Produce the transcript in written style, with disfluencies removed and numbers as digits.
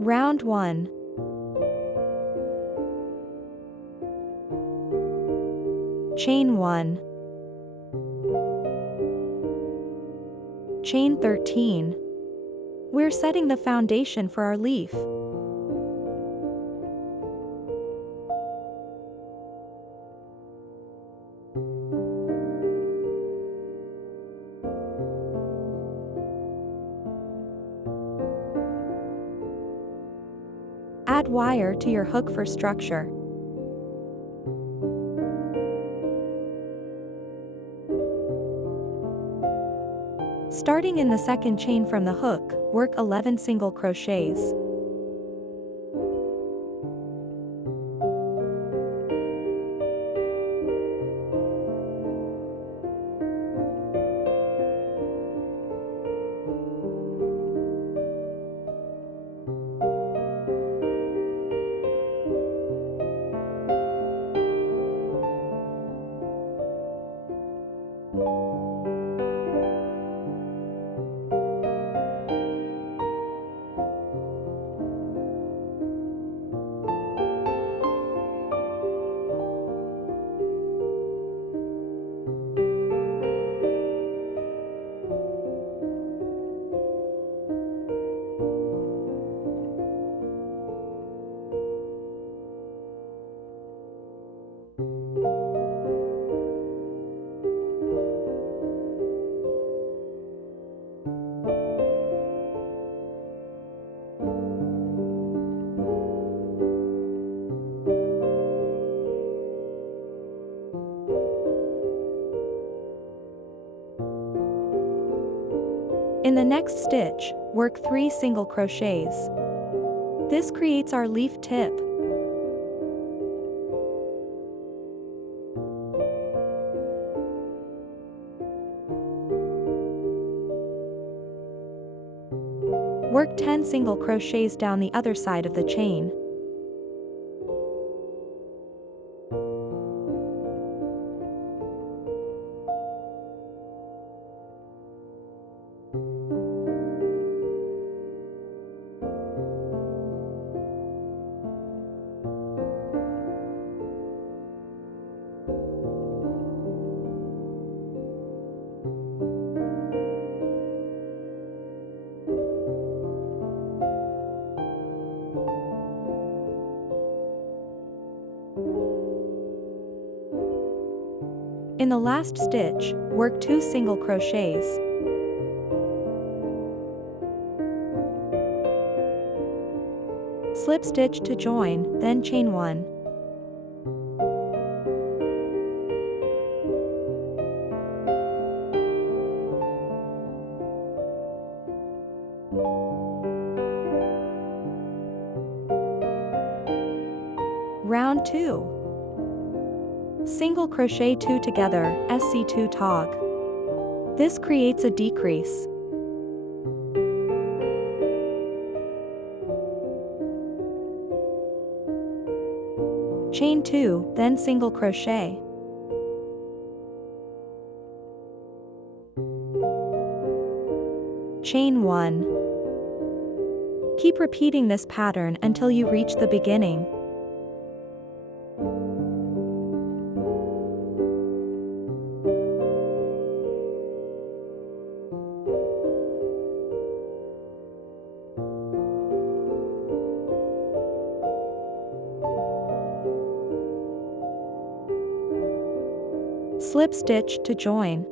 Round 1. Chain 1. Chain 13. We're setting the foundation for our leaf. Add wire to your hook for structure. Starting in the second chain from the hook, work 11 single crochets. In the next stitch, work 3 single crochets. This creates our leaf tip. Work 10 single crochets down the other side of the chain. In the last stitch, work 2 single crochets. Slip stitch to join, then chain 1. Round 2. Single crochet 2 together, SC2 tog. This creates a decrease. Chain 2, then single crochet. Chain 1. Keep repeating this pattern until you reach the beginning. Slip stitch to join.